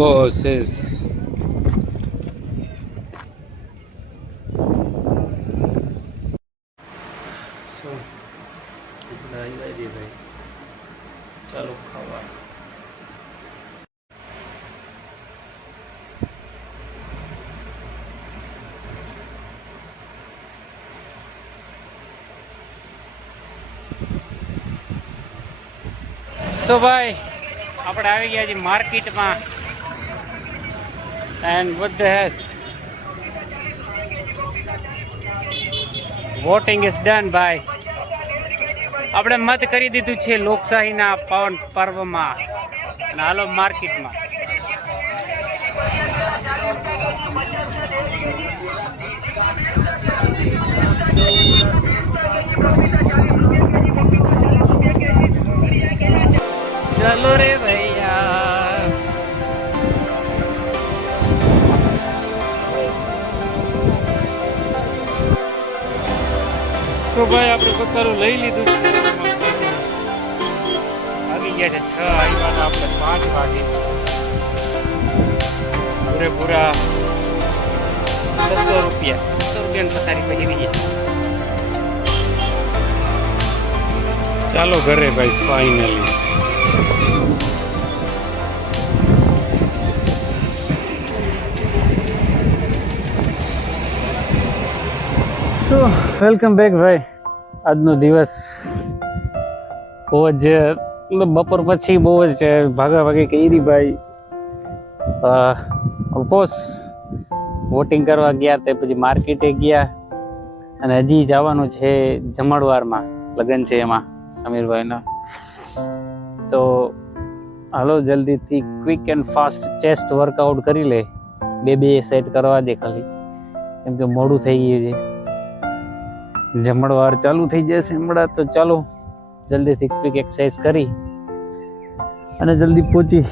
Poses. So, ચાલો ખાવા. સો ભાઈ આપણે આવી ગયા છીએ માર્કેટમાં and what the heist voting is done ભાઈ. આપણે મત કરી દીધું છે લોકશાહીના પાવન પર્વમાં અને હાલો માર્કેટમાં. ચલો રે ભૈયા. સો ભાઈ આપણે પકારું લઈ લીધું છે. આવી ગયા છે 6 આવ્યા આપણે 5 વાગે. પૂરેપૂરા 600 રૂપિયાની પથારી પછી ગયા. ચાલો ઘરે ભાઈ ફાઇનલી. સો વેલકમ બેક ભાઈ. આજનો દિવસ બહુ જ બપોર પછી બહુ જ ભાગાભાગી કરી ભાઈ. ઓફકોર્સ વોટિંગ કરવા ગયા તે પછી માર્કેટે ગયા અને હજી જવાનું છે જમણવારમાં. લગ્ન છે એમાં સમીરભાઈના. તો હાલો જલ્દીથી quick and fast chest workout કરી લે. બે સેટ કરવા દે ખાલી, કેમ કે મોડું થઈ ગયું છે. જમણવાર ચાલુ થઈ જશે હમણાં. તો ચાલો જલ્દીથી ક્વિક એક્સરસાઇઝ કરી અને જલ્દી પહોંચી.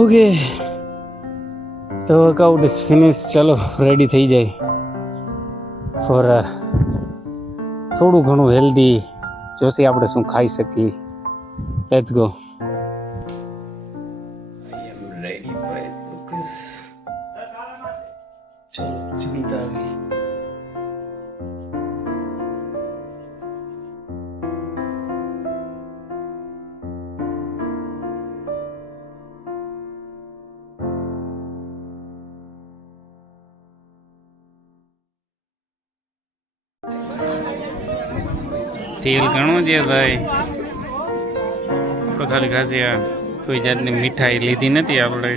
ઓકે, તો વર્કઆઉટ ઇઝ ફિનિશ. ચલો રેડી થઈ જાય ફોર થોડું ઘણું હેલ્ધી. જોશે આપણે શું ખાઈ શકીએ. Let's go. I am ready for focus. ચલો જમતા આવી. તેલ ઘણું છે ભાઈ. તો ખાલી ખાસી આ કોઈ જાતની મીઠાઈ લીધી નથી આપણે.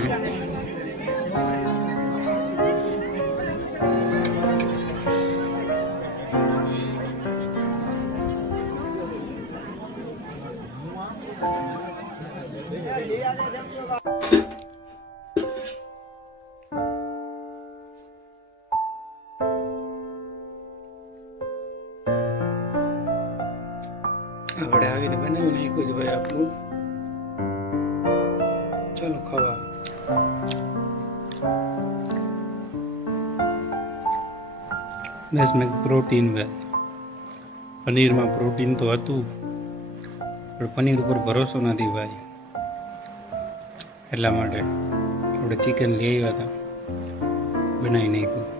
આપણે આવીને બનાવી નાખ્યું છે ભાઈ આપણું. ચાલો ખાવા. દસ મેં પ્રોટીન ભાઈ. પનીરમાં પ્રોટીન તો હતું પણ પનીર ઉપર ભરોસો નથી ભાઈ. એટલા માટે આપણે ચિકન લઈ આવ્યા હતા, બનાવી નાખ્યું.